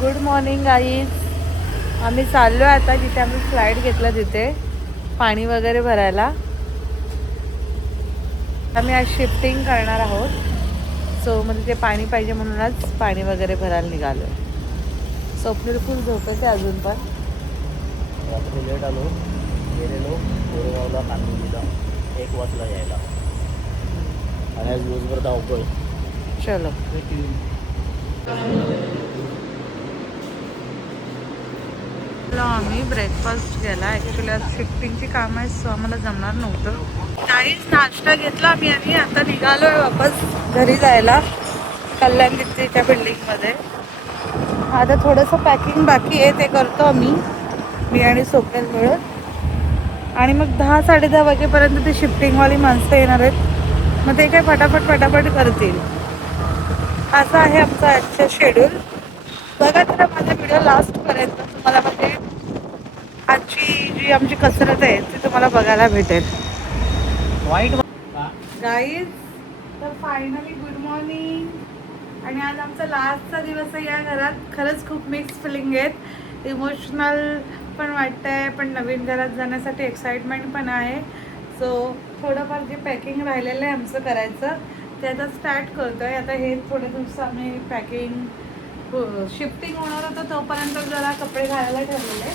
Good morning guys. आम्ही चाललो आहे आता जिथे आम्ही फ्लाईट घेतला तिथे पाणी वगैरे भरायला. आम्ही आज शिफ्टिंग करणार आहोत. सो म्हणजे ते पाणी पाहिजे म्हणूनच पाणी वगैरे भरायला निघालो आहे. स्वप्नील फुल झोपायचे अजून पण. रात्री लेट आलो, गेलेलो कोरेगावला कांदिवलीला 1 वाजता यायला आणि आज दिवसभर धावतोय. चलो आम्ही ब्रेकफास्ट केला. ॲक्च्युली आज शिफ्टिंगची काम आहे सो आम्हाला जमणार नव्हतं. काहीच नाश्ता घेतला आम्ही आणि आता निघालो आहे वापस घरी जायला कल्याण दीप्तीच्या बिल्डिंगमध्ये. आता थोडंसं पॅकिंग बाकी आहे ते करतो आम्ही, मी आणि स्वप्नील मिळून. आणि मग 10-10:30 वाजेपर्यंत ती शिफ्टिंगवाली माणसं येणार आहेत. मग ते काय फटाफट करतील. असं आहे आमचं आजचं शेड्यूल. बघा जरा माझा व्हिडिओ लास्टपर्यंत, तुम्हाला म्हणजे आजची जी आमची कसरत आहे ती तुम्हाला बघायला भेटेल. वाईट गाईज, तर फायनली गुड मॉर्निंग. आणि आज आमचा लास्टचा दिवस आहे या घरात. खरंच खूप मिक्स फिलिंग आहेत. इमोशनल पण वाटतं आहे, पण नवीन घरात जाण्यासाठी एक्साइटमेंट पण आहे. सो थोडंफार जे पॅकिंग राहिलेलं आहे आमचं करायचं ते आता स्टार्ट करतो आहे. आता हे थोडे दिवस आम्ही पॅकिंग शिफ्टिंग होणार होतं तोपर्यंत जरा कपडे घालायला ठरलेले.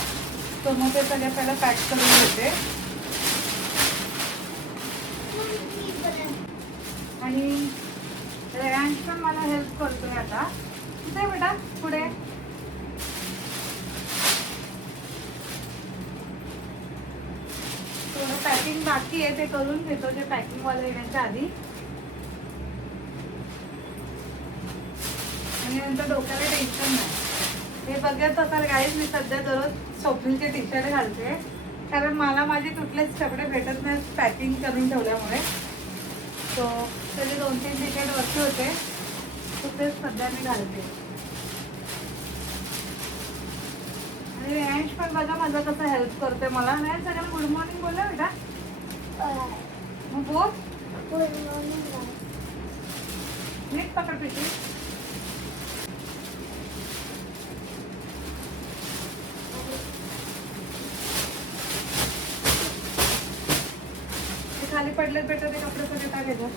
सो मग ते सगळे पहिला पॅक करून घेते. आणि रेयांश पण मला हेल्प करतोय आता. कुठे बेटा पुढे. थोडं पॅकिंग बाकी आहे ते करून घेतो जे पॅकिंगवाला येण्याच्या आधी. आणि नंतर डोक्याला टेन्शन नाही. हे बघत असाल गाईज, मी सध्या दररोज स्वप्नीलचे टी शर्ट घालते कारण मला माझे कुठलेच कपडे भेटत नाहीत पॅकिंग करून ठेवल्यामुळे. सो त्याचे 2-3 टी शर्ट वरती होते तेच सध्या मी घालते. आणि रेयांश पण बघा माझं कसं हेल्प करते मला. नाही सगळ्यांना गुड मॉर्निंग बोला बेटा. मग बोल. नीट पकड पिशवी. खाली पडलेत बेटा ते कपडे सगळे टाकायचं.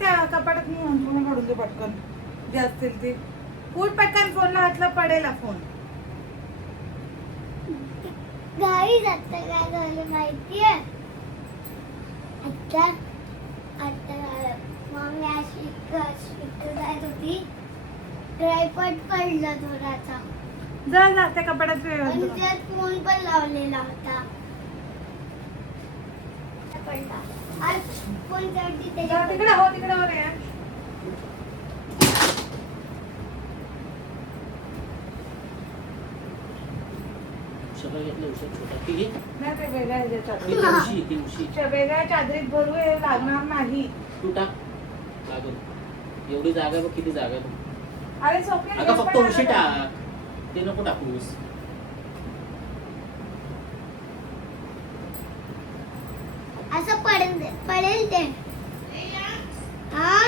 त्या कपाटात मी म्हणून काढून दे पटकन जे असतील ते. फूड पटकन फोनला हातला पडेल फोन. गाईज आता काय झालं माहितीये. आता मम्मी अशी जात होती, ट्रायपॉड पडला थोडासा. जा त्या कपाटात आणि त्यात फोन पण लावलेला होता. पडला. आज फोन तिकडे हो रे. वेगळ्या चादरीत भरू हे लागणार नाही. तू टाक लागल. एवढी जागा बघ, किती जागा बघ. अरे स्वप्नील अगं फक्त उशी टाक, ते नको टाकूस. असं पडेल ते. हा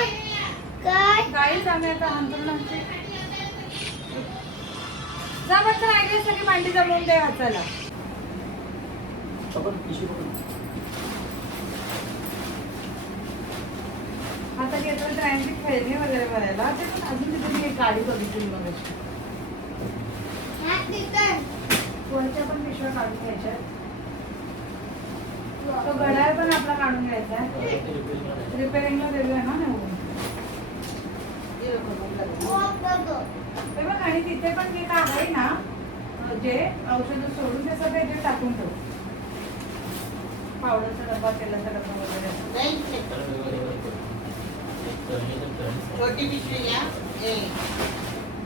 काय काही जाण्याचा अंतरणाची जा पटकन आयडिया सगळी मांडी जमवून दे वाचायला. आता घेतो ट्रॅनची खेळणी वगैरे भरायला. ते पण अजून तिथे मी एक गाडी बघितली बघ. कोणत्या पण पिशव्या काढून घ्यायच्या. तो घड्याळ पण आपला काढून घ्यायचा आहे. रिपेअरिंगला देऊया ना नेऊन. बघ आणि तिथे पण जे काय आहे ना जे औषधं सोडून ते सगळे जे टाकून ठेव. पावडरचा डब्बा, तेलाचा डब्बा वगैरे. छोटी पिशवी घ्या.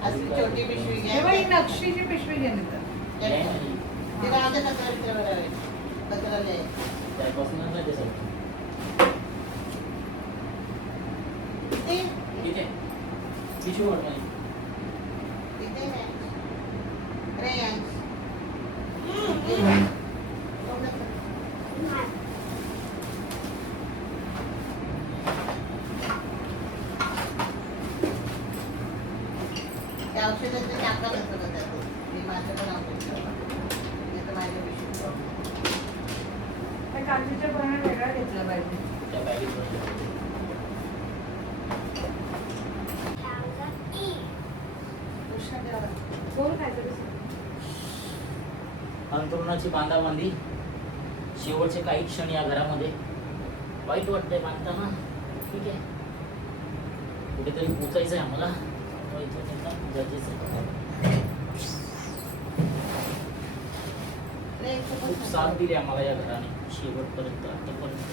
अशी छोटी पिशवी घ्या. ही नक्षीची पिशवी घेणे तर तिला आता कचरा त्यापासून नाही ते सगळं. इथे ठीक आहे पिशवी वाट नाही. इथे नाही. रेयांश. त्या औषधाचं टाका नसतं का त्यात? मी माझं पण औषध ठेवलं. नाही तर माझ्या पिशवीत. त्या काचेच्या बरण्या वेगळ्या घेतल्या पाहिजे. त्या बॅगेत बसल्या. कृष्ण देवा. कोण खायचं तसं? अंथरुणाची बांधाबांधी शेवटचे काही क्षण या घरामध्ये. वाईट वाटतंय बांधताना. ठीक आहे कुठेतरी पोचायचं आहे आम्हाला. इथून एकदम गरजेचं आहे. रे, खूप साथ दिली आम्हाला या घराने शेवटपर्यंत आतापर्यंत.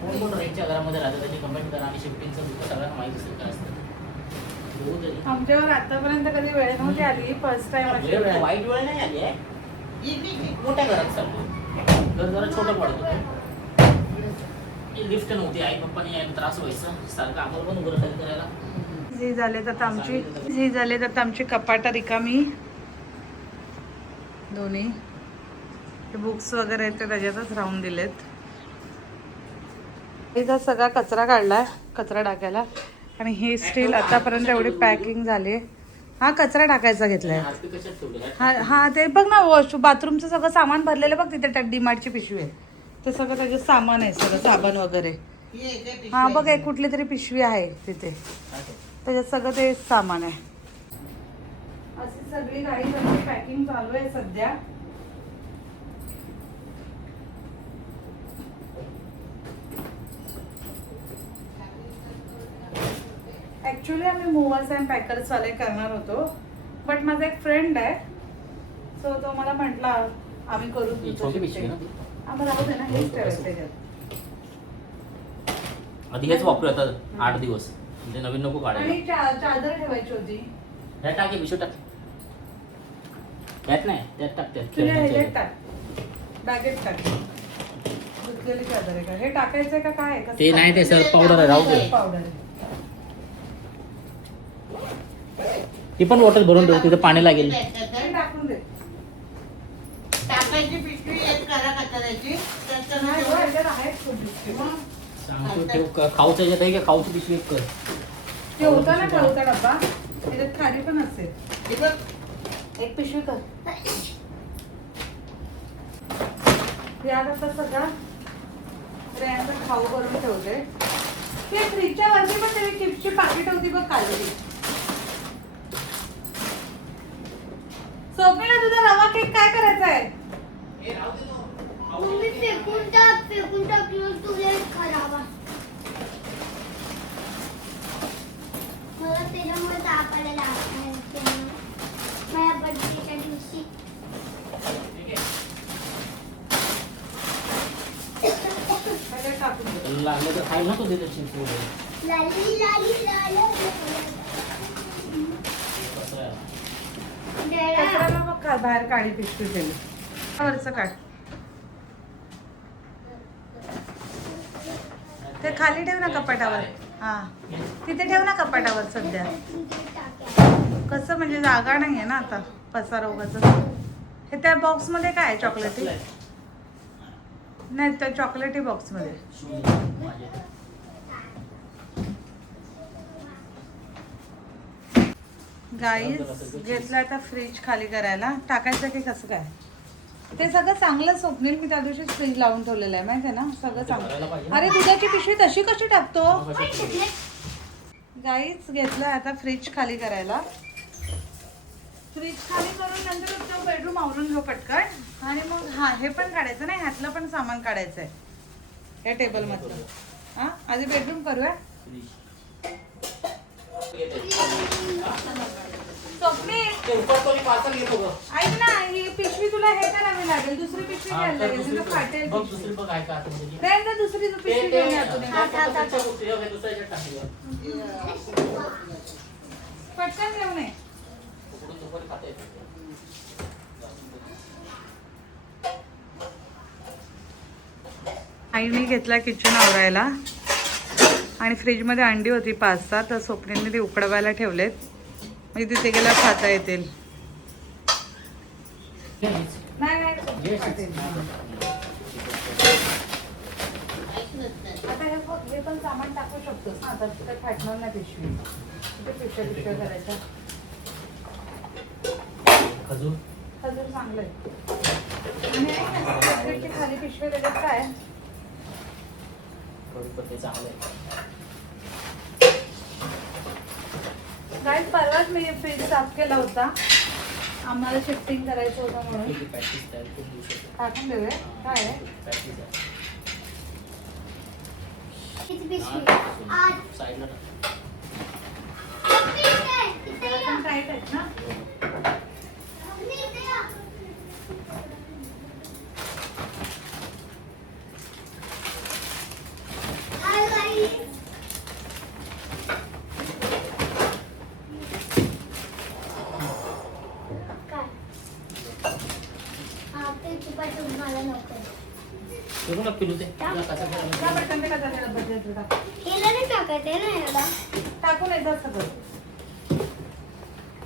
कोण कोण रेंटच्या घरामध्ये राहतात त्यांनी कमेंट करा. आणि शिफ्टिंगचं दुःख सगळ्यांना माहिती असेल काय असतं ते. बघू तरी. आमच्यावर आतापर्यंत कधी वेळ नव्हती आली. फर्स्ट टाइम वाईट वेळ नाही आली आहे. इकडे. मोठ्या घरात चाललो. घर जरा छोटं पडत होतं. लिफ्ट नव्हती. आई पप्पानी यायला त्रास व्हायचा सारखं आम्हाला पण उघड करायला. झी झाले तर आमची कपाटा रिकामी दोन्ही. बुक्स वगैरे आहेत ते त्याच्यातच राहून दिलेत. इथं सगळा कचरा काढलाय कचरा टाकायला. आणि हे स्टील आतापर्यंत एवढी पॅकिंग झाली. हा कचरा टाकायचा घेतलाय. हात कशात ठेवले हा हा ते बघ ना वॉश बाथरूमचं सगळं सामान भरलेलं बघ तिथे त्या डीमार्टची पिशवी आहे. ते सगळं त्याच्यात सामान आहे सगळं साबण वगैरे. ये इथे पिशवी हा बघ आहे. एक कुठली तरी पिशवी आहे तिथे त्याच्यात सगळं ते सामान आहे. अशी सगळी गाडी पॅकिंग चालू आहे सध्या. ऍक्च्युली आम्ही मूवर्स अँड पॅकर्स वाले करणार होतो बट माझा एक फ्रेंड आहे सो तो मला म्हटला आम्ही करू ही छोटी पिशवी ना ती? आम्हाला राहू दे ना हेच ठेवायचं त्याच्यात. आधी हेच वापरू आता 8 दिवस म्हणजे नवीन नको काढायला. आणि चादर ठेवायची होती. ह्यात टाक पिशवी टाक. त्यात नाही त्यात टाक त्यात तुला ह्याच्यात खेळण्याच्या. टाक बॅगेत टाक. धुतलेली चादर आहे का हे टाकायचंय का काय आहे? ते नाही ते सर्फ पावडर आहे राहू दे. पावडर आहे. ती पण बॉटल भरून ठेव तिथे पाणी लागेल. हे टाकून दे. टाकायची पिशवी एक करा कचऱ्याची. त्याच्यानं नाही गं, तेवढं- ह्याच्यात आहेत खूप बिस्किट. मग सांगतो ठेव खाऊच्या याच्यात आहे का खाऊची पिशवी एक कर. ते होता ना खाऊचा डब्बा त्याच्यात खारी पण असेल. हे बघ. एक पिशवी कर. यात आता सगळा रेयांचा खाऊ करून ठेवते. ते फ्रीजच्या वरती पण त्याची चिप्सची पाकिट होती बघ खाल्लेली. सोपीला तुझा रवा केक काय करायचा आहे? तुम्ही फेकून टाकलं तुला खराब. मला त्याच्यामुळे ताप आलेला आहे. माझ्या बर्थडेच्या दिवशी त्याच्यात टाकून दे. लागलं तर खायला नको देत चिप्स वगैरे. लाली लाली लाली कचऱ्याला मग बाहेर काढी पिशवी केली. वरचं काढ. ते खाली ठेव ना कपाटावर. हा तिथे ठेव ना कपाटावर सध्या. कसं म्हणजे जागा नाही आहे ना आता पसारा उगाच. हे त्या बॉक्स मध्ये काय आहे चॉकलेटी? नाही त्या चॉकलेटी बॉक्स मध्ये. गाईस घेतलं आता फ्रीज खाली करायला. टाकायचं की कसं काय ते सगळं चांगलं स्वप्नील मी त्या दिवशी फ्रीज लावून ठेवलेलं आहे माहिती आहे ना सगळं चांगलं. अरे दुधाची पिशवी तशी कशी टाकतो? गाईस घेतलं आता फ्रीज खाली करायला. फ्रीज खाली करून नंतर तो बेडरूम आवरून घेऊ पटकन. आणि मग हा हे पण काढायचं नाही ह्यातलं पण सामान काढायचं आहे या टेबल मधलं. हा आधी बेडरूम करूया. स्वप्नील ऐक ना ही पिशवी तुला हे करावी लागेल. दुसरी पिशवी घ्यायला लागेल नाही तर फाटेल पिशवी. रेंदा दुसरी पिशवी घेऊन या तुम्ही. पटकन घेऊन ये. वगैरे खाता येतं. आईने घेतला किचन आवरायला आणि फ्रीजमध्ये अंडी होती 5-6, तर स्वप्नीने ती उकडवायला ठेवलेत, म्हणजे तिथे गेला खाता येतील. नाही आता हे पण सामान टाकू शकतोस ना, आता तिथे फाटणार नाही पिशवी. तिथे पिशव्या करायच्या. खजूर खजूर चांगलं आहे. आणि खाली पिशवी त्याच्यात काय कढीपत्ते चांगलं आहे. गाईस परवाच मी फ्रीज साफ केला होता, आम्हाला शिफ्टिंग करायचं होतं म्हणून. पॅटीस तयार करून देऊ शकतो. टाकून देऊया. काय आहे पॅटीस आहे. किती पिशवी? साईडला टाक. पण टाईट आहेत ना. मला नको. बघू ना पिलू ते तुला कसं करायचं? त्या बटन का त्याला बदलायचं टाक. केलं नाही टाकायचं ना याला. टाकून एकदा सगळं.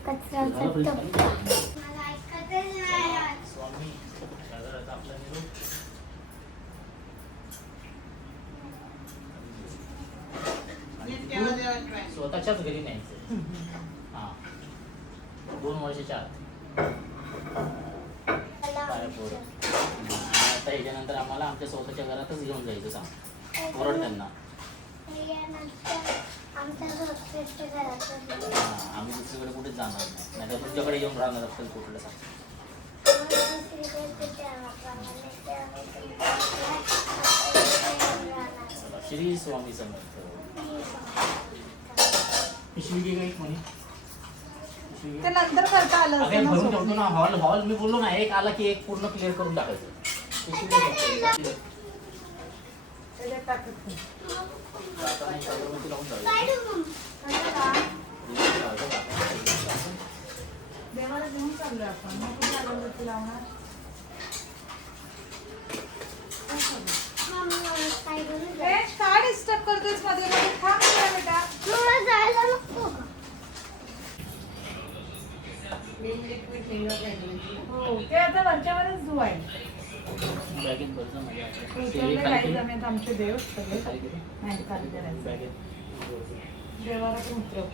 कचऱ्याचा झालं डब्बा. फ्रीज मला ऐकायचं नाही. स्वामी सागराचा आपला निरोप. तेव्हा जेव्हा try. स्वतःच्याच घरी न्यायचं. हा 2 वर्षाच्या आत पाया पोरं. आणि आता ह्याच्यानंतर आम्हाला आमच्या स्वतःच्या घरातच घेऊन जायचं सांग. ओरड त्यांना. आमच्या स्वतःच्या घरात हा, आम्ही दुसरीकडे कुठेच जाणार नाही, नाही तर तुमच्याकडे येऊन राहणार असेल कुठलं सांग. श्री स्वामी समर्थ. पिशवी घे काही कोणी. पिशवी घे. ते नंतर करता आलं अगं, असतं ना भरून सोबत. ठेवतो ना हॉल हॉल. मी बोललो ना, एक आला की एक पूर्ण क्लिअर करून टाकायचं. पिशवी घे फक्त. त्याच्यात टाकत नाही. आता नाही, अगरबत्ती लावून जाऊ. देवाला घेऊन चाललोय आपण, मग कुठे अगरबत्ती लावणार? ए, काय डिस्टर्ब करतोयस मध्ये मध्ये? थांब जरा बेटा. जायला नको. लिक्विड फिंगर पाहिजे. हो, ते आता वरच्यावरच धुवाय. बॅगेत भरतं माझ्या. उचलले काही जमेत आमचे देव सगळे. खाली गेले. नाही खाली करायचं. बॅगेत देवाला पण उतरव.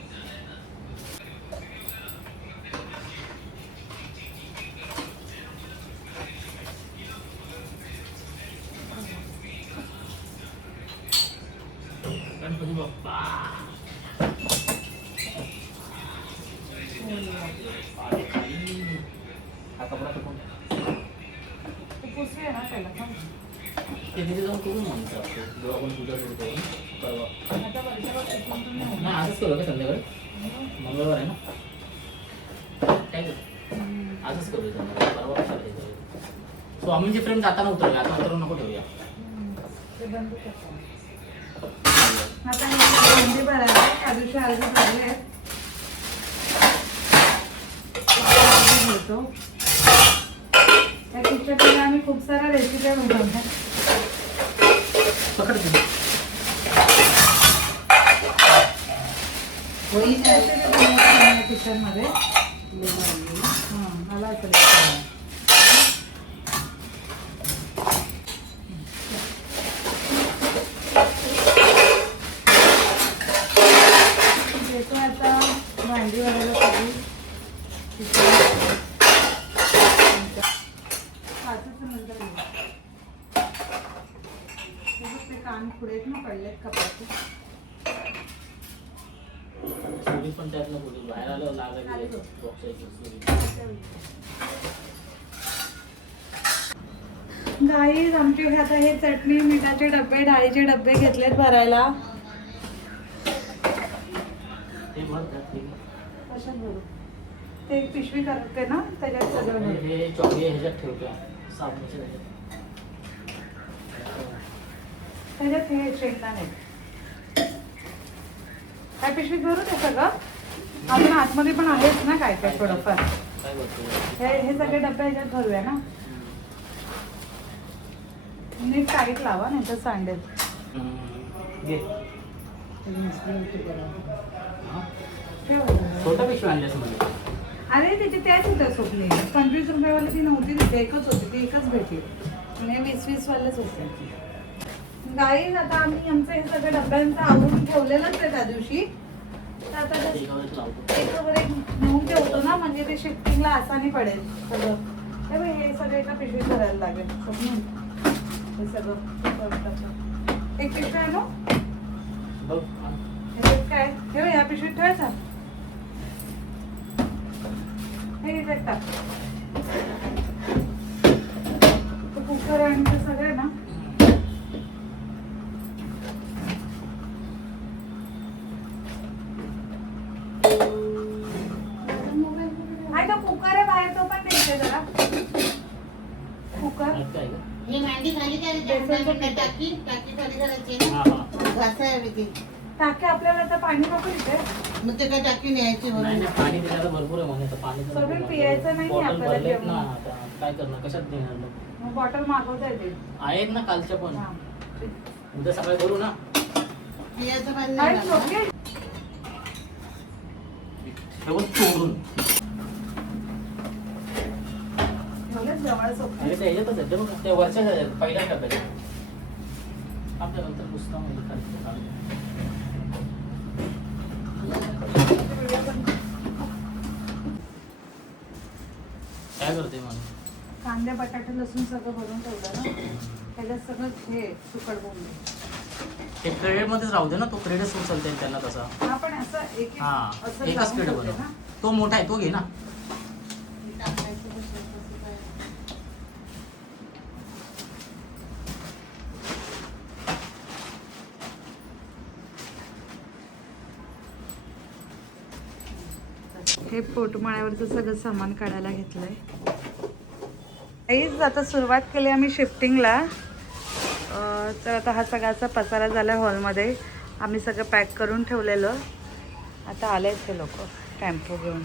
गणपती बाप्पा. पाणी खाली. हा कपडा टाकून तू पुसूया ना पहिला थांब. ते तिथे जाऊन करून म्हणतो आपण. जेव्हा आपण पूजा करतो परवा. आता वरच्यावर टिकून तुम्ही नाही. नाही, आजच करू का संध्याकाळी? मंगळवार आहे ना. काय करू? आजच करूया संध्याकाळी. परवा कशाला हे करूया? स्वामींची फ्रेम जाताना उतरूया, आता उतरून नको ठेवूया. ते बंद करतो. आता हे बंदी भरायला त्या दिवशी अर्ज भरले घेतो. त्या पिक्चरमध्ये आम्ही खूप साऱ्या रेसिपी बनवल्या. पकड तुम्ही. किचनमध्ये मला असेल देतो आता भांडी वगैरे सगळी नंतर ते कान पुढे ना पडलेत कपाचे. सुरी पण त्यातलं बोलू बाहेर आलं लागलं बॉक्साची सुरी. गाईज आमचे आता हे चटणी मिठाचे डबे डाळीचे डबे घेतलेत भरायला. ते भर त्यात हे. कशात भरू? ते एक पिशवी करते ना त्याच्यात सगळं भरू. हे चॉकलेट ह्याच्यात ठेवतो साबणाच्या ह्याच्यात. त्याच्यात हे शेंगदाणे काय पिशवीत भरू ते सगळं? अजून आतमध्ये पण आहेच ना काय काय थोडंफार. काय करतो हे सगळे डब्बे ह्याच्यात भरूया ना. नीट टाईट लावा नाही तर सांडेल. छोटा पिशवी आणल्यास म्हणजे अरे तिथे त्याच होत्या स्वप्ने. 25 रुपयावाली ती नव्हती तिथे, एकच होती ती, एकच भेटली. म्हणजे 20-20 वालेच होते. गाईज आता आम्ही आमचं हे सगळं डब्यांचं आवरून ठेवलेलंच आहे त्या दिवशी. तर आता एकावरच लावतो. एक नेऊन ठेवतो ना, म्हणजे ते शिफ्टिंगला आसानी पडेल सगळं. हे बघ, हे सगळं एका पिशवीत भरायला लागेल. हे सगळं एक पिशवी आहे ना. बघ हे काय हे बघ, या पिशवीत ठेवायचा. हे इथे टाक. तो कुकर आणि ते सगळे ना. आहे तो कुकर आहे बाहेर, तो पण द्यायचे जरा. कुकर काय का? ही मांडी खाली काय टाकी खाली करायची ना. हा हा. घासावी ती. टाके आपल्याला आता पाणी नको इथे. मग ते काय टाकी न्यायची नाही म्हणून. नाही, पाणी पिण्याला भरपूर आहे म्हणे. आता पाणी तर सगळं नको. पियायचं नाही बॉटल आपल्याला भरलेत जेवण. ना आता. काय करणार, कशात देणार मग? मग बॉटल मागवता येते. आहेत ना कालच्या पण. हा. उद्या सकाळी करू ना. पियाचं पाणी काय नाही लागलं. ओके. ठेवून चोरून. बघच जवळ सोपं. अरे ते ह्याच्यातच आहे ते बघ, त्या वरच्या पहिल्या डब्याच्या. आपल्या नंतर पुसता म्हणजे काय. काय करते मग? कांदे बटाटे लसूण सगळं भरून ठेवलं ना. त्याच्यात सगळं हे सुकट बोलले. ते क्रेडिट मध्येच राहू दे ना, तो क्रेडिट उचलते त्यांना तसा. हा पण असं एक हा असं एकच लावून क्रेडिट ठेवते बनव. ना. तो मोठा आहे तो घे ना. टाकायचं कसं काय. हे पोटमाळ्यावरचं सगळं सामान काढायला घेतलंय. काहीच आता सुरुवात केली आम्ही शिफ्टिंगला. तर आता हा सगळ्याचा पसारा झाला हॉलमध्ये. आम्ही सगळं पॅक करून ठेवलेलं. आता आलेच हे लोक टेम्पो घेऊन.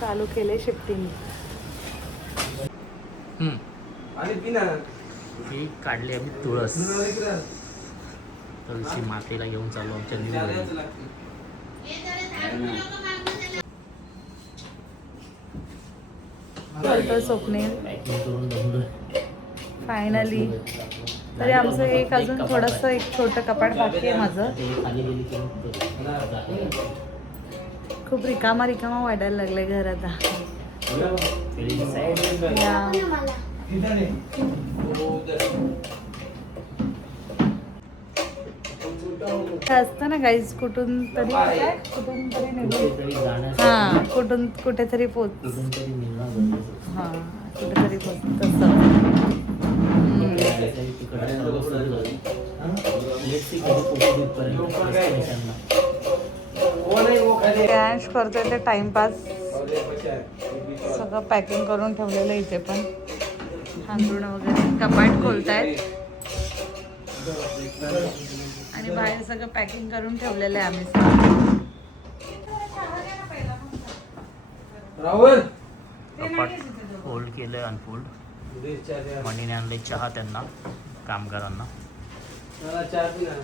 चालू केले शिफ्टिंग. ही काढली आम्ही तुळस. तुळशी मातेला घेऊन चालू आमच्या न्यू. स्वप्नील फायनली. तरी आमचं एक अजून थोडंसं एक छोटं कपाट बाकी आहे माझं. खूप रिकामा वाटायला लागलंय घर आता. या. असतं ना गाईज, कुठून तरी काय कुठून तरी निघून. हा कुठेतरी पोच. हा कुठेतरी पोच तसं. डॅन्स करतोय ते टाइमपास. सगळं पॅकिंग करून ठेवलेलं इथे पण. हांतरुण वगैरे कपाट खोलतायत आणि बाहेर सगळं पॅकिंग करून ठेवलेलं आहे आम्ही. कपाट फोल्ड केलंय अनफोल्ड. मनीने आणले चहा त्यांना कामगारांना.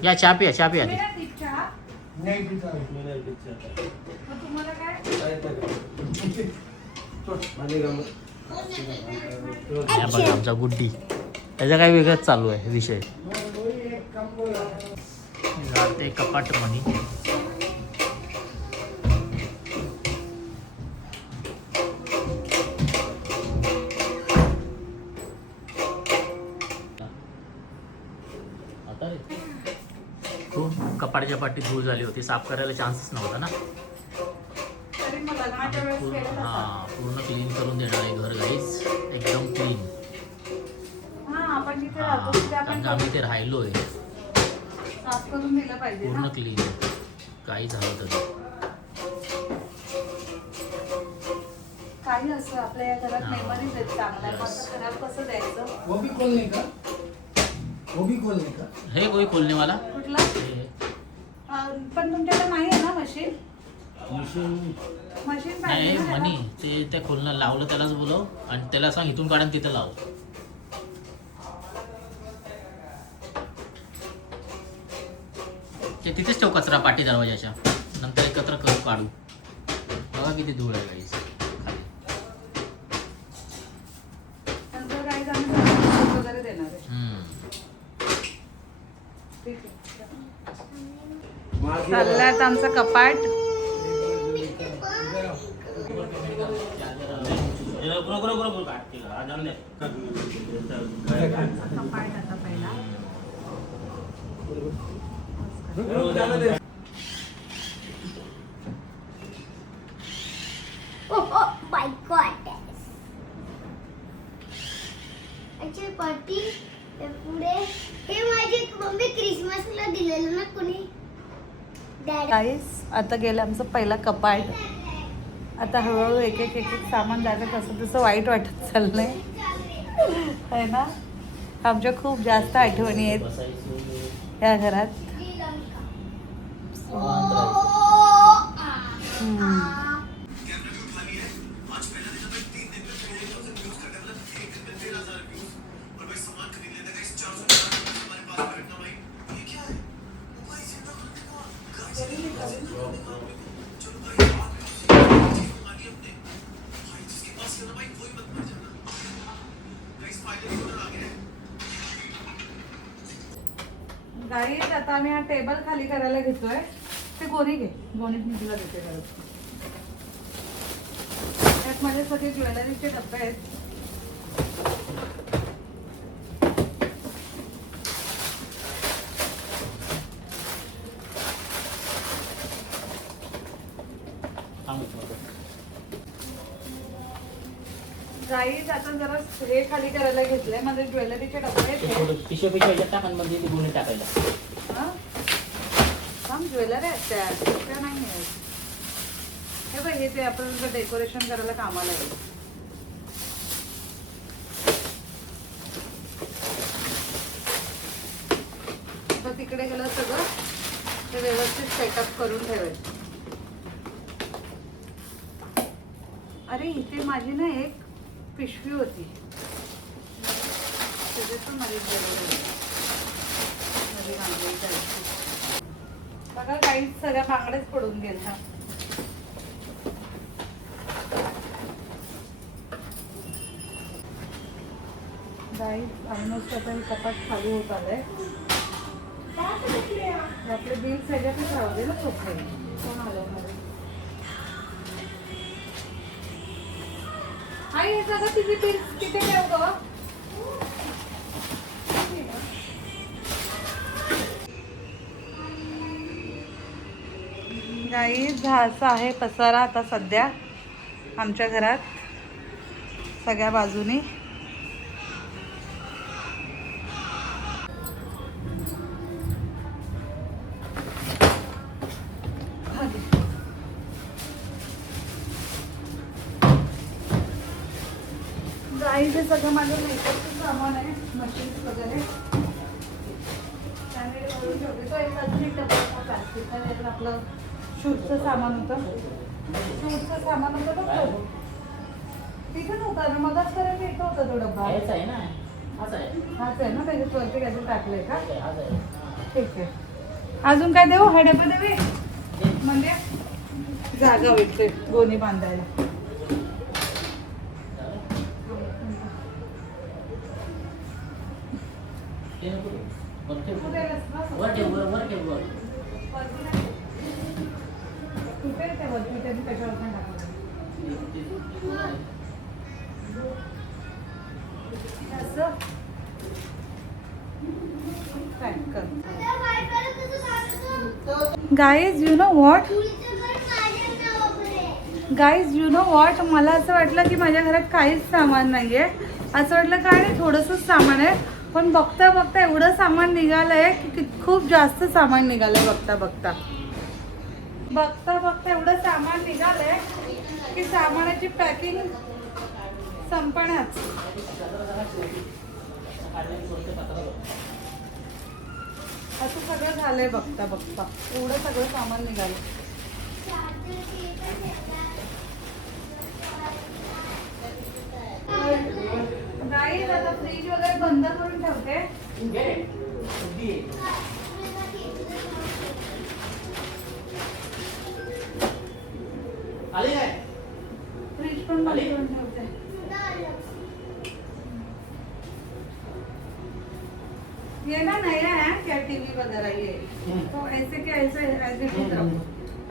या चहा पिया चहा पिया ती. तुम्हाला काय या बघा आमचा गुड्डी. त्याचा काही वेगळंच चालू आहे विषय. ते कपाट मनी. खूप कपाटाच्या पाठी धूळ झाली होती. साफ करायला चान्सच नव्हता ना. तरी मग लग्नाच्या वेळेस केलं तसं. हा पूर्ण क्लीन करून देणार आहे घर गाईच. एकदम क्लीन. हा आपण जिथे हा राहतो तिथे आपण कारण आम्ही ते राहिलोय. साफ करून दिलं पाहिजे पूर्ण ना. क्लीन. काही झालं तरी काही असं आपल्या या घरात हा. मेमरीज आहेत चांगल्या. मग असं खराब कसं द्यायचं. वो भी खोलने का वो भी खोलने का हे कोई खोलने वाला कुठला हे. पण तुमच्याकडे नाही आहे ना. मशीन नाही पाहिजे ना मनी ते त्या खोलनं लावलं त्यालाच बोलव आणि त्याला सांग इथून काढून तिथं लाव. ते तिथेच ठेव कचरा पाठी दरवाजाच्या, नंतर एकत्र करू काढू. बघा किती धूळ आहे गाईस खाली. नंतर काय आम्ही वगैरे देणार आहे. ठीक आहे. चाललाय आमचं कपाट. कपाट आता पहिला Oh my god. Actually party पुढे हे माझी मम्मी क्रिसमसला दिलेलं ना कोणी डॅडी. गाईस आता गेलं आमचं पहिला कपाट. आता हळूहळू एक एक एक एक सामान जायचं कसं तसं वाईट वाटत चाललंय आहे ना. आमच्या खूप जास्त आठवणी आहेत या घरात. गाईज आता आम्ही हा टेबल खाली करायला घेतोय. ते गोणी घे, गोणीत मी तुला देते करत. त्यात माझे सगळे ज्वेलरीचे डब्बे आहेत. गाईज आता जरा हे खाली करायला घेतलंय. माझे ज्वेलरीचे डब्बे आहेत. पिशव्या टाक आणि मध्ये ती गुन्हे टाकायला. ज्वेलरी आहेत त्या पिशव्या नाही आहेत. हे बघ हे ते आपण डेकोरेशन करायला कामाला आहे. तर तिकडे गेलं सगळं ते व्यवस्थित सेटअप करून ठेवायचं. अरे इथे माझी ना एक पिशवी होती, त्याच्यातून माझी ज्वेलरी बघा काही सगळ्या बांगड्याच पडून गेल्या. गाईस ऑलमोस्ट आता हे कपाट खाली होत आलंय. आपले बिल सगळ्यातच राहू दे ना. सोपे कोण आलं मध्ये. आई हे सगळं तिथे बिल तिथे ठेव गं. गाईस हा असा आहे पसारा आता सध्या आमच्या घरात सगळ्या बाजूनी. गाईस हे सगळं माझं मेकअपचं सामान आहे, मशीन्स वगैरे त्याने भरून ठेवते. तो एक अजून एक डबा होता प्लास्टिकचा, त्याच्यात आपलं शूटचं सामान होतं. शूटचं सामान होतं बघ तिथे नव्हता ना मगाच पर्यंत इथं होता तो डब्बा. हेच आहे ना, हाच आहे. हाच आहे ना, त्याच्यावरती काहीतरी टाकलंय का? हाच आहे. ठीक आहे. अजून काय देऊ? हा डबा देवे म्हणजे जागा होईल ते गोणी बांधायला. वर ठेव, वर ठेव, वर. कुठे ते वरती त्यांनी त्याच्यावर पण टाकलं. असं पॅक कर. Guys you know what, guys you know what, मला असं वाटलं की माझ्या घरात काहीच सामान नाहीये. असं वाटलं काय नाही, थोडंसंच सामान आहे. पण बघता बघता एवढं सामान निघालंय की खूप जास्त सामान निघालंय. बघता बघता एवढं सामान निघालंय की सामानाची पॅकिंग संपण्याच. असं सगळं झालंय बघता बघता. एवढं सगळं सामान निघालं. गाईज आता फ्रीज वगैरे बंद करून ठेवते. आली काय? फ्रीज पण बंद करून ठेवते. ये ना नया है क्या टीवी वगैरह ये, तो ऐसे के ऐसे ऐसे इट रखो.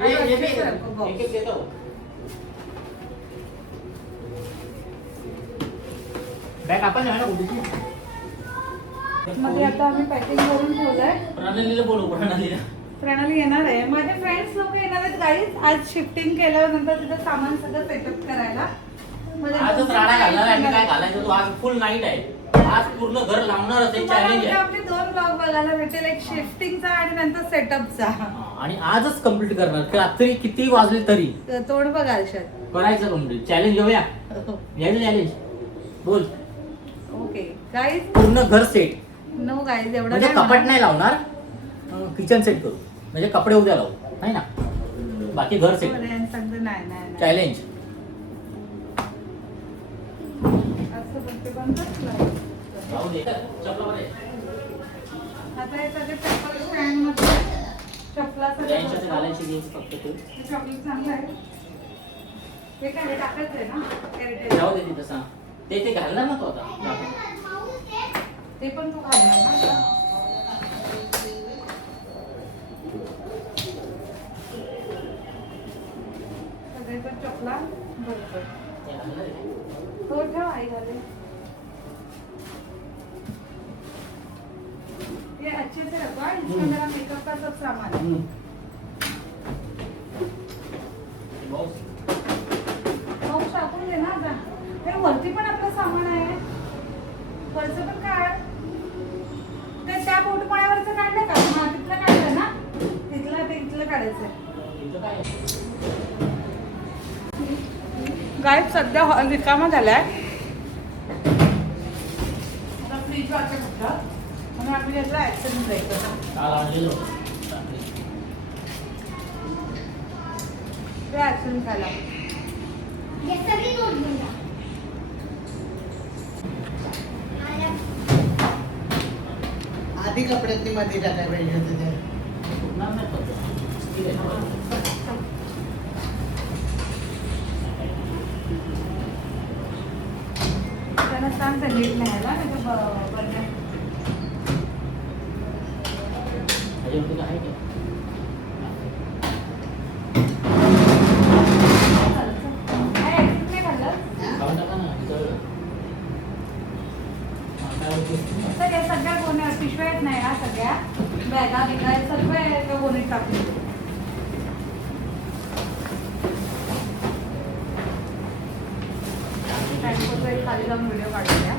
ये भी ऐसे रखो एक बॉक्स. एक देता हूँ. बॅग आपण आहे ना कुठे? मध्ये आता आम्ही पॅकिंग करून ठेवलंय. प्रणालीला बोलू प्रणालीला. प्रणाली येणार आहे. माझे फ्रेंड्स लोक येणार आहेत गाईज. आज शिफ्टिंग केल्यानंतर तिथं सामान सगळं सेटअप करायला. आजच राडा घालणार आहे. मी काय घालायचं तू आज फुल नाईट आहे. आज पूर्ण घर लावणारच आहे. चॅलेंज आहे. आपले 2 ब्लॉग बघायला भेटेल, एक शिफ्टिंगचा आणि नंतर सेटअपचा. आणि आजच कंप्लीट करणार. रात्री किती वाजले तरी तोंड बघ आरशात. करायचं कंप्लीट. चॅलेंज घेऊया. घ्यायचं चॅलेंज. बोल. Okay guys. पूर्ण घर सेट. नो गाईज एवढं म्हणजे कपाट नाही लावणार. किचन सेट करू. म्हणजे कपडे उद्या लावू. नाही ना. बाकी घर सेट. सांगते नाही नाही चॅलेंज. असं बोलते बंद कर. जाऊ दे. चपला बरे. आता हे सगळे पेपर स्टँड मध्ये चपला यांच्यात घालायची गेस फक्त तू. चॉकलेट चांगलं आहे. हे काय हे टाकायचं आहे ना एअरटेल. जाऊ दे तिथं सांग. ते घालणार ना तो आता. ते पण तू घालणार ना. सगळेकडे चपला भरतो. ते घालणार आहे. तो ठेव आई घाले. ये अच्छे से रखो. इसमें मेरा मेकअप का सब सामान है. बॉक्स. बॉक्स टाकून दे ना आता. हे वरती पण आपलं सामान आहे. वरचं पण काय ते त्या पोटपाण्यावरचं काढलं का? हा तिथलं काढलं ना. तिथलं ते इथलं काढायचं. इथं काय आहे? गाईड सध्या हॉल रिकामा झालाय. आता फ्रीज वाटतं म्हटलं म्हणून आम्ही घेतलं ऍक्सिडेंट जायचं. काल आणलेलं होतं. ते ऍक्सिडेंट खायला. ये सगळी नोट घेऊन आधी कपड्यातली मध्ये टाकायला पाहिजे होते ते. फुटणार नाही फक्त. ठीक आहे ना. त्यांना सांग नीट न्यायला नाही तर बरं. त्याच्यावरती काय आहे का? खाऊन टाका ना. इथं. काय होतं? सगळ्या गोण्या पिशव्या आहेत नाही ना. सगळ्या बॅगा बिगा सगळ्या एका गोणीत टाकले. खाली जाऊन व्हिडिओ काढूया.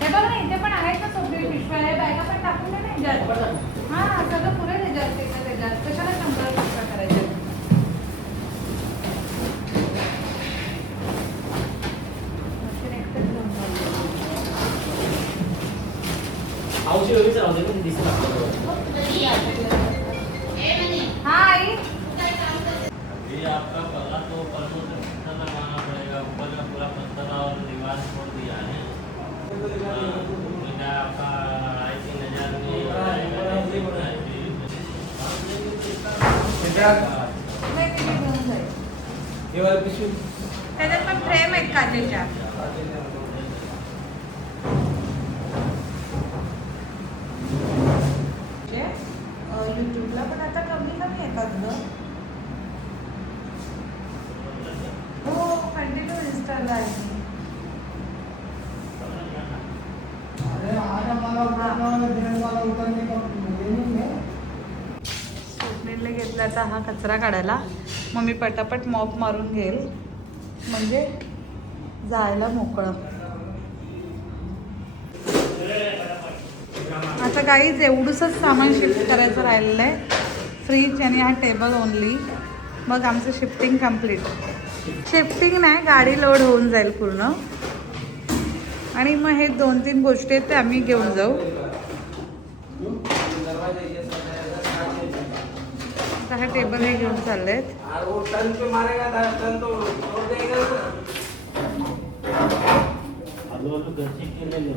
हे बघ ना इथे पण आहेत ना सगळी पिशव्या. बॅगा पण टाकून दे ना ह्याच्यात. हा सगळं पुरे त्याच्यात कशाला 100 पिशव्या करायच्या. औषध वगैरे राहू दे पण दिसत हा आई. ये आपका पहला तो परसों से पत्थर लगाना पड़ेगा, ऊपर का पूरा पत्थर और दीवार छोड़ दिया है। क्या आपका 2,500 में नाही, ते मी घेऊन जाईल. त्याच्यात पण फ्रेम आहेत काचेच्या. युट्यूबला पण आता कमी येतात ग. हो कंटिन्यू इन्स्टाला आहे. स्वप्नीलने घेतला आता हा कचरा काढायला. मग मी पटापट मॉप मारून घेईल म्हणजे जायला मोकळं. आता काहीच एवढंच सामान शिफ्ट करायचं राहिलेलं आहे. फ्रीज आणि हा टेबल ओनली. मग आमचं शिफ्टिंग कम्प्लीट. शिफ्टिंग नाही, गाडी लोड होऊन जाईल पूर्ण. आणि मग हे 2-3 गोष्टी आहेत ते आम्ही घेऊन जाऊ. आता हा टेबल हे घेऊन चाललेत. हळूहळू घरचे केलेले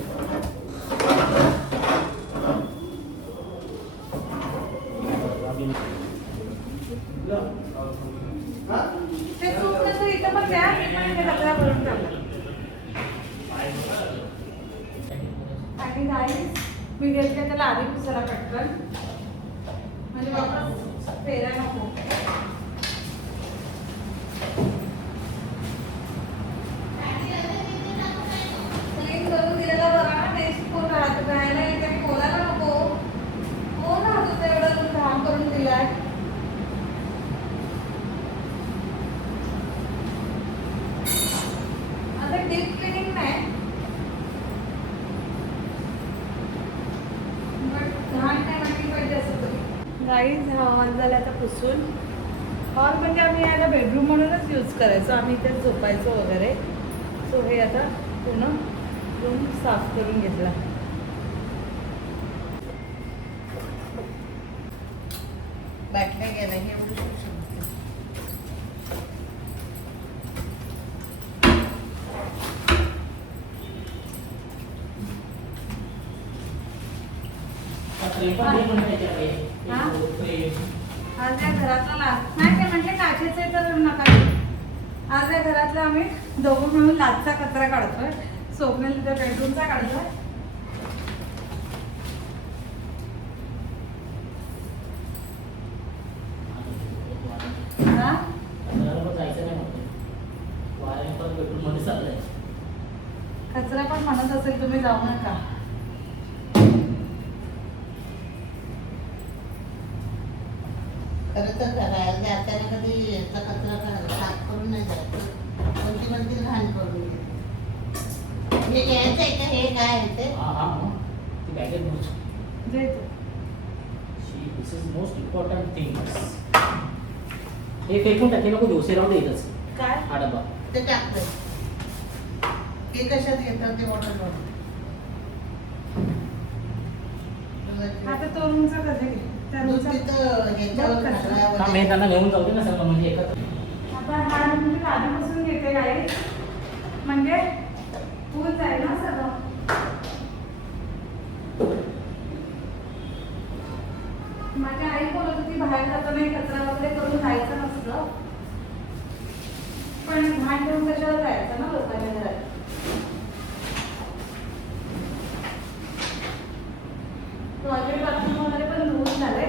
ते चूक इथं पण द्या, मी पण इथे कचरा भरून ठेवला. आणि गाईस मी घेतले त्याला आधी पुसायला पटकन, म्हणजे वापस फेरा नको. क्लीन करून दिलेला बघा ना, टेस्ट कोण राहत राहायला येते आणि बोलायला नको. कोण राहत होतं एवढं काम करून दिलाय. आता डीप क्लिनिंग नाही, घाण नाही वाटली पाहिजे असं तरी. गाईज हा हॉल झाला आता पुसून. हॉल म्हणजे आम्ही याला बेडरूम म्हणूनच यूज करायचो, आम्ही इथे झोपायचो वगैरे. सो हे आता पूर्ण रूम साफ करून घेतला. बाटल्या गेल्या हे एवढं शिक्षण. आज या घरातला लाच नाही ते म्हणजे काचेचे तर नका. आज या घरातला आम्ही दोघं मिळून लाचचा कचरा काढतोय. स्वप्नील तिथे बेडरूमचा काढतोय. हा कचरा पण म्हणत असेल तुम्ही जाऊ नका. खरं तर राहायला जाताना कधी याचा कचरा साफ करून नाही जायचं. कोणती कोणती घाण करून घ्यायचं. हे घ्यायचं आहे का? हे काय आहे ते? Most important thing. हे फेकून टाके नको, डोसे राहू दे इथंच. काय हा डबा ते टाकतं. हे कशात घेतात ते वॉटर बॉटल. आता तो रूमचा कधी घे त्या रूमचा हा मी त्यांना घेऊन जाऊ दे ना सर्व म्हणजे एकत्र. आता हा रूम मी आधीपासून घेते गाई, म्हणजे फुल जाईल ना सगळं. माझी आई बोलत होती बाहेर जाताना कचरा वगैरे करून जायचं नसतं, पण घाण ठेवून कशाला जायचं ना लोकांच्या घरात. टॉयलेट बाथरूम वगैरे पण धुवून झाले.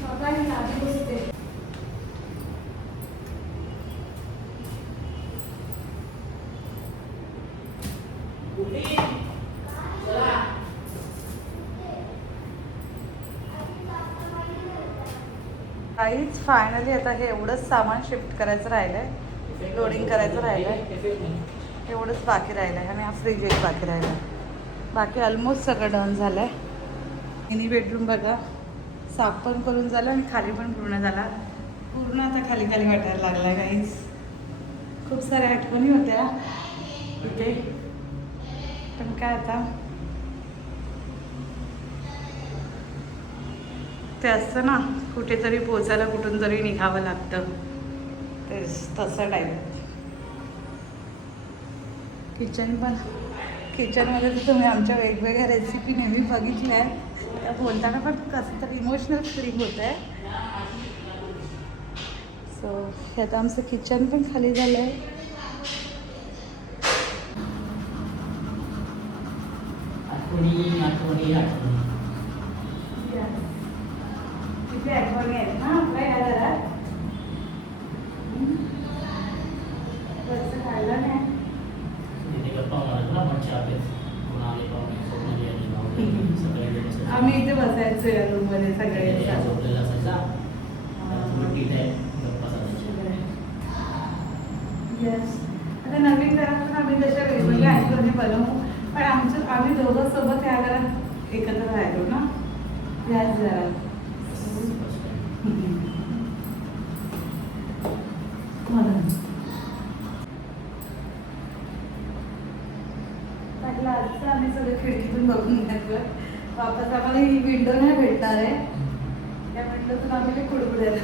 स्वतः आधी बसते. काहीच फायनली आता हे एवढंच सामान शिफ्ट करायचं राहिलंय, लोडिंग करायचं राहिलंय, एवढंच बाकी राहिलंय. आणि हा फ्रीज एक बाकी राहिला. बाकी ऑलमोस्ट सगळं डन झालंय. मिनी बेडरूम बघा साफ पण करून झालं आणि खाली पण पूर्ण झाला. पूर्ण आता खाली खाली वाटायला लागला. काहीच खूप साऱ्या आठवणी होत्या इथे, पण काय आता ते असतं ना, कुठेतरी पोचायला कुठून तरी निघावं लागतं, तेच तसं टाईप. किचनमध्ये तर तुम्ही आमच्या वेगवेगळ्या रेसिपी नेहमी बघितल्या आहेत. त्या बोलताना पण कसं तर इमोशनल फीलिंग होतं आहे. सो हे आता आमचं किचन पण खाली झालं आहे. आठवणी आठवणी आठवणी. किती आठवणी आहेत ना आपल्या या घरात. वरचं खायला नाही. आम्ही इथे बसायचो या रूम मध्ये सगळे. येस, आता नवीन घरात पण आम्ही तशा वेगवेगळ्या आठवणी बनवू, पण आम्ही दोघं सोबत या घरात एकत्र राहिलो ना, याच घरात. म्हटलं आजचं आम्ही सगळं खिडकीतून बघून घेतलं. वापस आम्हाला ही विंडो नाही भेटणार आहे. त्या विंडोतून आम्ही ते कुडकुडेल.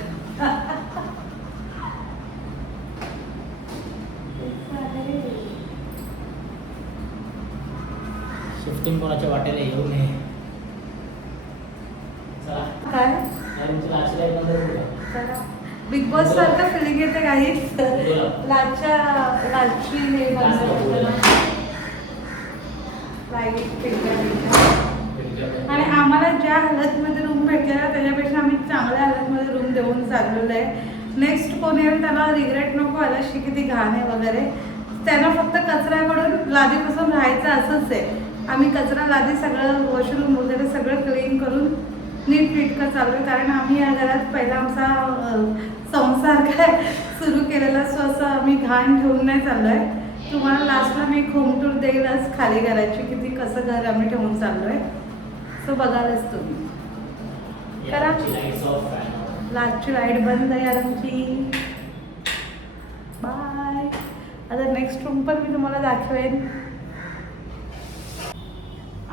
शिफ्टिंग कोणाच्या वाटेला येऊ नये. चला काय या रूमची आशीर्वाद बंद करू का? बिग बॉस सारखं फिलिंग येते काहीच. लालची हे बंद करताना लाईट आणि आम्हाला ज्या हालतमध्ये रूम भेटलेला त्याच्यापेक्षा आम्ही चांगल्या हालतमध्ये रूम देऊन चाललेलो आहे. नेक्स्ट कोण येईल त्याला रिग्रेट नको आल्याशी किती घाण आहे वगैरे. त्यांना फक्त कचऱ्याकडून लादीपासून राहायचं असंच आहे. आम्ही कचरा लादी सगळं वॉशरूम वगैरे सगळं क्लीन करून नीटनेटकं चालू आहे. कारण आम्ही या घरात पहिला आमचा संसार काय सुरू केलेला सो असं आम्ही घाण ठेवून नाही चाललो आहे. तुम्हाला लास्टला मी एक होम टूर देईलच खाली घराची किती कसं घर आम्ही ठेवून चाललो आहे. सो बघालच तुम्ही. करा लास्टची लाईट बंद आहे आमची. बाय. आता नेक्स्ट रूम पण मी तुम्हाला दाखवेन.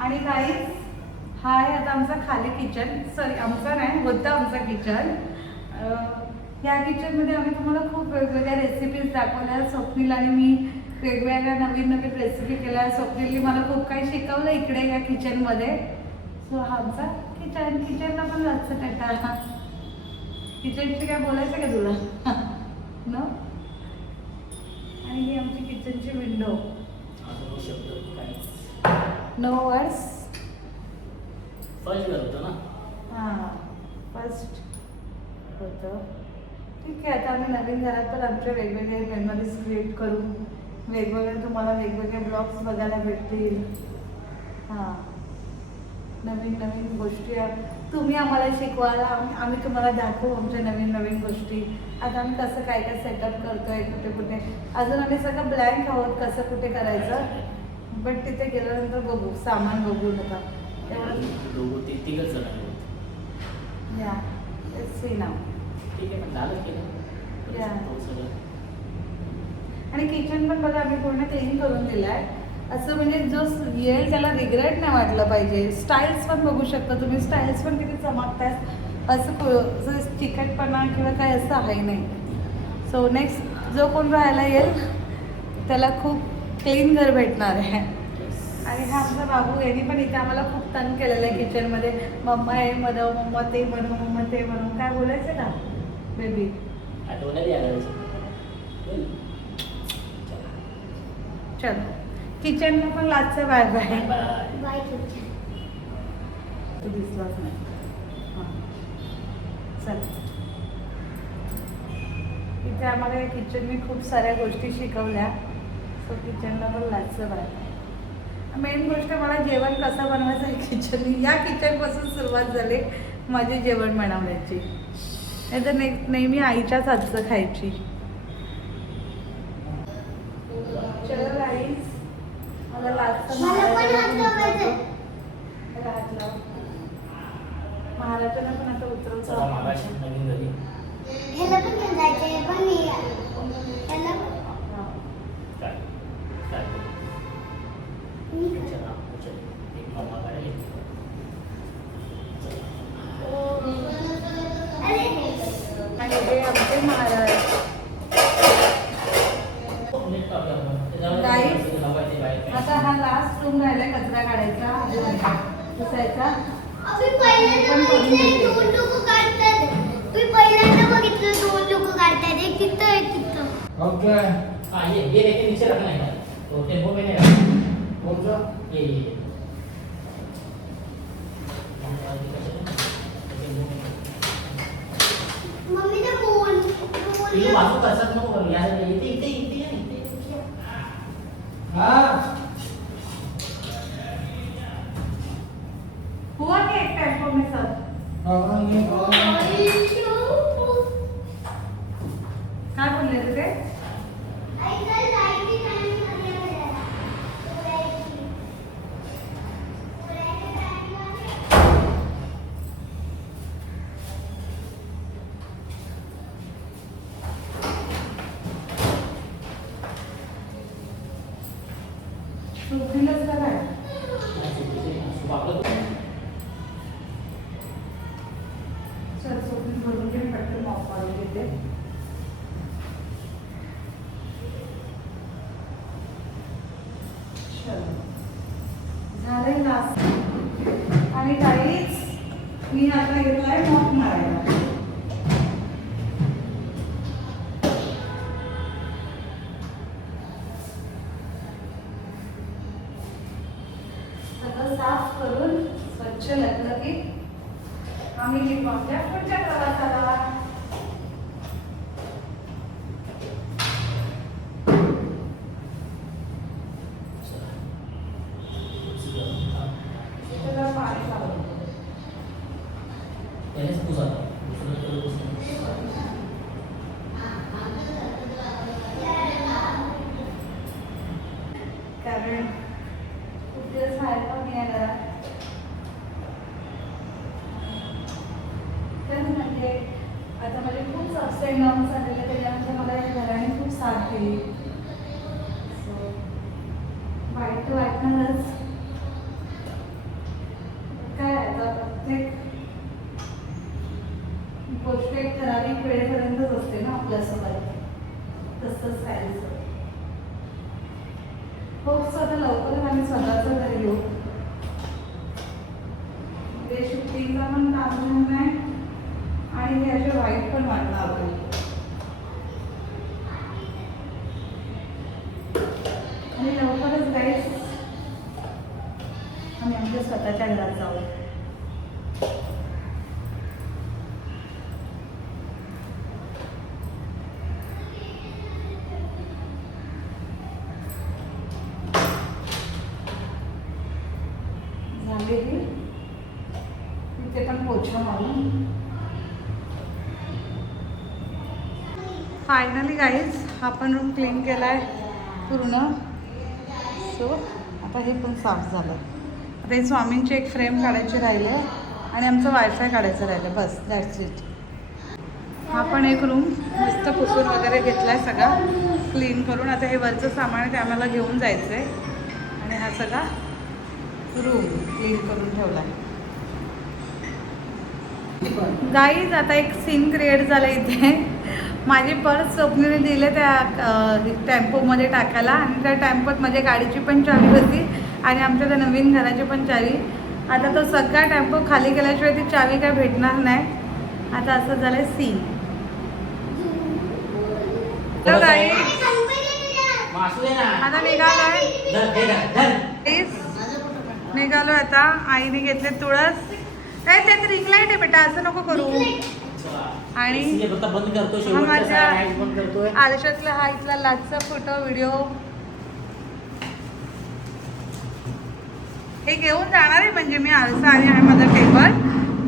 आणि काही हा आहे आता आमचा खाली किचन. सॉरी आमचा नाही होता आमचा किचन. या किचनमध्ये आम्ही तुम्हाला खूप वेगवेगळ्या रेसिपीज दाखवल्या. स्वप्नील आणि मी वेगवेगळ्या नवीन नवीन रेसिपी केल्या. स्वप्नीलने मला खूप काही शिकवलं इकडे या किचनमध्ये. सो हा आमचा किचन. किचनला पण लक्षात टाका. किचनची काय बोलायचं का तुला न. आणि ही आमची किचनची विंडो. No words. फर्स्ट घर होतं ना. हां फर्स्ट होतं. ठीक आहे आता आम्ही नवीन घरात तर आमचे वेगवेगळे मेमरीज क्रिएट करू. वेगवेगळे तुम्हाला वेगवेगळे ब्लॉग्स बघायला भेटतील. हां नवीन नवीन गोष्टी तुम्ही आम्हाला शिकवायला आम्ही तुम्हाला दाखवू आमच्या नवीन नवीन गोष्टी. आता आम्ही कसं काय काय सेटअप करतो आहे कुठे कुठे. अजून आम्ही सगळं ब्लँक आहोत कसं कुठे करायचं. बट तिथे गेल्यानंतर बघू. सामान बघू नका तेवढं. दोघं तिघच जण आहेत. या सी नाव. ठीक आहे पण झालं केलं. या. तो सगळं. आणि किचन पण बघा आम्ही पूर्ण क्लीन करून दिलं आहे. असं म्हणजे जो येईल त्याला रिग्रेट नाही वाटलं पाहिजे. स्टाईल्स पण बघू शकता तुम्ही. स्टाईल्स पण किती चमकतात. असं चिकटपणा किंवा काय असं आहे नाही. सो नेक्स्ट जो कोण राहायला येईल त्याला खूप क्लीन घर भेटणार आहे. आणि हा आमचा बाबू यांनी पण इथे आम्हाला खूप तंग केलेलं आहे किचनमध्ये. मम्मा हे बनव मम्मा ते बनव मम्मा ते बनव. काय बोलायचं का बेबी. आठवण्यात यायला चलो किचनला पण लाचचं बाय बाय. Bye kitchen. तू दिसलाच नाही. हां चल. इथे आम्हाला या किचनने खूप साऱ्या गोष्टी शिकवल्या. सो किचनला पण लाचचं बाय. मेन गोष्ट मला जेवण कसं बनवायचं आहे किचन. या किचनपासून सुरुवात झाली माझी जेवण बनवण्याची. नाही तर नेहमी आईच्याच हातचं खायची. चलो गाईज मला लाचचं महाराजांना पण आता चला मागाशी नवीन घरी. ह्याला पण घेऊन जायचंय पण मी ह्याला काय काय चला चल एक मम्मा काढेल. आणि हे आमचे महाराज. आता हा लास्ट रूम राहिलाय कचरा काढायचा पुसायचा. आम्ही पहिल्यांदा बघितलं 2 लोक काढतात. मी पहिल्यांदा बघितलं 2 लोक काढतात. एक तिथं एक तिथं. ओके. हाँ ये लेके नीचे रखना है तो टेम्पो में नहीं रखना. कौन सा? ये मम्मी ते मोल ये बाजू कर सकते हो. यार ये इथे इथे इथे. हाँ. हुआ क्या एक टेम्पो में सब. हाँ ये काय बोलले रे ते. सुखीलाच काय झालंय लास्ट. आणि काहीच मी आता घेतलाय मॉप मारायला. सगळं साफ करून स्वच्छ लागलं की आम्ही निघू आपल्या पुढच्या प्रवासाला. सगळं पाणी लावलं. त्यानेच पुसा दुसरं काही पुसू नये. कारण खूप दिवस बाहेर पण नाही आहे घरात. तर म्हणजे आता माझे खूप सबस्टेंड डाऊन झालेले त्याच्यानंतर मला या घराने खूप साथ दिली. सो वाईट तर वाटणारच. काय आता प्रत्येक गोष्ट एक ठराविक वेळेपर्यंतच असते ना आपल्यासोबत. तसंच काहीच खूप स्वतः लवकरच आम्ही स्वतःचं घरी येऊ. ते शूटिंगचा पण ताण नाही आणि हे असे वाईट पण वाटणार नाही. आणि लवकरच गाईस आम्ही आमच्या स्वतःच्या घरात जाऊ. झालेली तिथे पण पोछा मारून. फायनली गाईज आपण रूम क्लीन केला आहे पूर्ण. सो आता हे पण साफ झालं. आता हे स्वामींची एक फ्रेम काढायची राहिले आणि आमचं वायफाय काढायचं राहिलं. बस दॅट्स इट. हा पण एक रूम मस्त पुसून वगैरे घेतला आहे सगळा क्लीन करून. आता हे वरचं सामान आहे ते आम्हाला घेऊन जायचं आहे आणि हा सगळा रूम क्लीन करून ठेवला आहे. गाईज आता एक सीन क्रिएट झालं इथे. माझी पर्स स्वप्नीने दिले त्या टेम्पोमध्ये टाकायला आणि त्या टेम्पोत माझ्या गाडीची पण चावी होती आणि आमच्या त्या नवीन घराची पण चावी. आता तो सगळा टेम्पो खाली केल्याशिवाय ती चावी काय भेटणार नाही. आता असं झालंय सीन. तर गाईज मग असू दे ना. आता निघालोय. धर, हे धर, धर. निघालोय आता. आईने घेतले तुळस. काय त्यात रिंग लाईट आहे बेटा, असं नको करू. आणि हे फक्त बंद करतो हा शेवटच्या माझ्या लाईट बंद करतोय. आयुष्यातला हा इथला लास्टचा फोटो व्हिडिओ. हे घेऊन जाणार आहे म्हणजे मी आरसा आणि आहे माझा टेबल.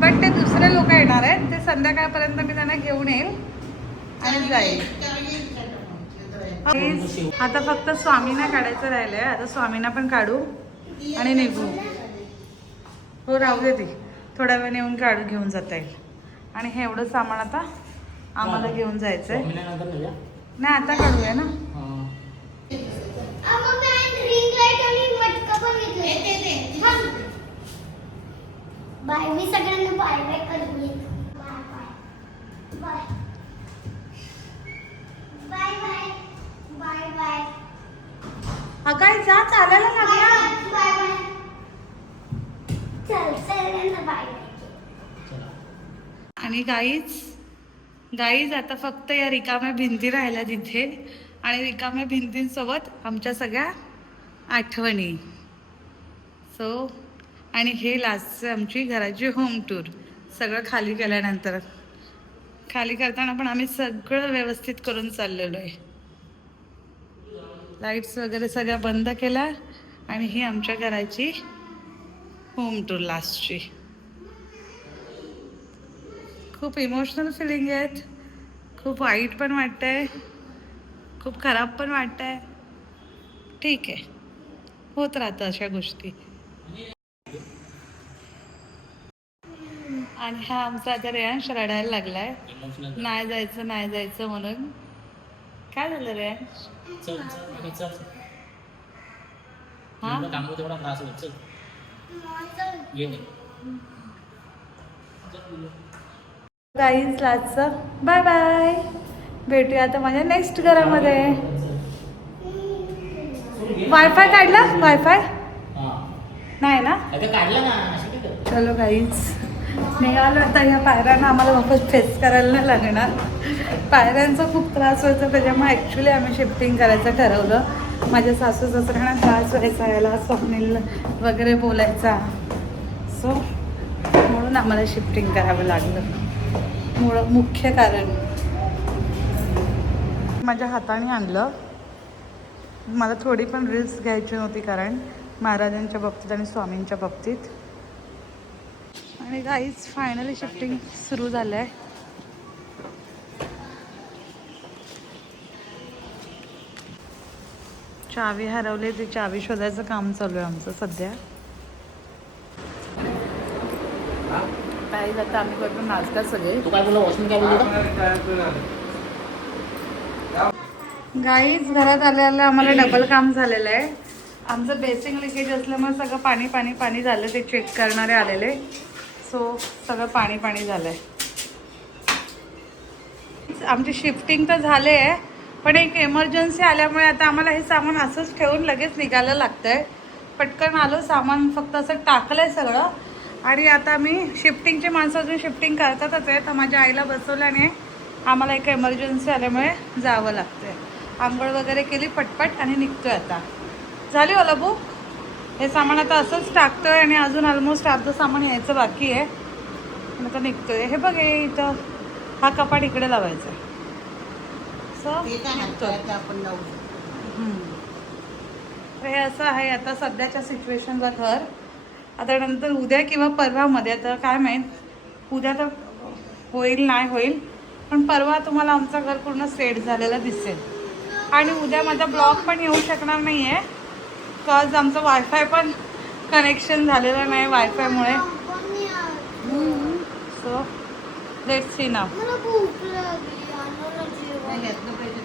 बट ते दुसरे लोक येणार आहेत. ते संध्याकाळपर्यंत मी त्यांना घेऊन येईल आणि जाईल. आता फक्त स्वामींना काढायचं राहिलंय. आता स्वामींना पण काढू आणि निघू. हो राहू दे ती थोड्या वेळ येऊन काढून घेऊन जाता येईल. आणि हे एवढं सामान आता आम्हाला घेऊन जायचंय. नंतर नेऊया. नाही आता काढूया ना. रिंग लाईट आणि मटका पण घेतला. बाय. मी सगळ्यांना बाय बाय करून येतो. Bye bye bye bye bye हा काय जा चालायला लागला. Bye bye. चल सगळ्यांना बाय बाय. आणि गाईज आता फक्त या रिकाम्या भिंती राहिल्या तिथे आणि रिकाम्या भिंतींसोबत आमच्या सगळ्या आठवणी. सो आणि हे लास्टचे आमची घराची होम टूर. सगळं खाली केल्यानंतर खाली करताना पण आम्ही सगळं व्यवस्थित करून चाललेलो आहे. लाईट्स वगैरे सगळ्या बंद केल्या आणि ही आमच्या घराची होम टूर लास्टची. खूप इमोशनल फिलिंग आहेत. खूप वाईट पण वाटतंय, खूप खराब पण वाटतंय. ठीक आहे, होत राहतं अशा गोष्टी. आणि हा आमचा आता रेयांश रडायला लागलाय. नाही जायचं म्हणून. काय झालं रेयांश? चल चल चल. हा काम तेवढा त्रास होत. चल ये नाही. गाईज लाजचं बाय बाय. भेटूया आता माझ्या नेक्स्ट घरामध्ये. वायफाय काढला वायफाय हां नाही ना. आता काढला ना अशी काय करतो चलो काहीच निघालो आता. या पायऱ्यांना आम्हाला वापस फेस करायला नाही लागणार. पायऱ्यांचा खूप त्रास व्हायचा त्याच्यामुळे ॲक्च्युली आम्ही शिफ्टिंग करायचं ठरवलं. माझ्या सासू सासऱ्यांना त्रास व्हायचा यायला, स्वप्नील वगैरे बोलायचा. सो म्हणून आम्हाला शिफ्टिंग करावं लागलं. मुख्य कारण माझ्या हाताने आणलं. मला थोडी पण रिस्क घ्यायची नव्हती कारण महाराजांच्या बाबतीत आणि स्वामींच्या बाबतीत. आणि गाईज फायनली शिफ्टिंग सुरू झालं आहे. चावी हरवली, ती चावी शोधायचं काम चालू आहे आमचं सध्या. काही आता आम्ही करतो नाश्ता सगळे. तू काय बोलला वॉशरूम काय बोलतो गाईज घरात आल्याला आम्हाला डबल काम झालेलं आहे. आमचं बेसिंग लिकेज असल्यामुळे सगळं पाणी पाणी पाणी झालं. ते चेक करणारे आलेले. सो सगळं पाणी पाणी झालं आहे. आमची शिफ्टिंग तर झाले आहे पण एक एमर्जन्सी आल्यामुळे आता आम्हाला हे सामान असंच ठेवून लगेच निघायला लागतं आहे. पटकन आलो, सामान फक्त असं टाकलं आहे सगळं. आणि आता मी शिफ्टिंगचे माणसं अजून शिफ्टिंग करतातच आहे. तर माझ्या आईला बसवल्याने आम्हाला एक एमर्जन्सी आल्यामुळे जावं लागतं आहे. आंघोळ वगैरे केली पटपट आणि निघतो आहे आता. झाली ओला बुक. हे सामान आता असंच टाकतो आहे आणि अजून ऑलमोस्ट अर्धं सामान यायचं बाकी आहे. आता निघतो आहे. हे बघ हे इथं हा कपाट इकडे लावायचा आहे. सो ते काय हाताळायचं आपण लावू. तर हे असं आहे आता सध्याच्या सिच्युएशनला घर. आता नंतर उद्या किंवा परवामध्ये आता काय माहीत उद्या तर होईल नाही होईल पण परवा तुम्हाला आमचं घर पूर्ण सेट झालेलं दिसेल. आणि उद्या माझा ब्लॉग पण येऊ शकणार नाही आहे बिकॉज आमचं वायफाय पण कनेक्शन झालेलं नाही वायफायमुळे. सो लेट्स सी नाव. मला भूक लागली. आणायला जेवण. नाही घेतलं पाहिजे.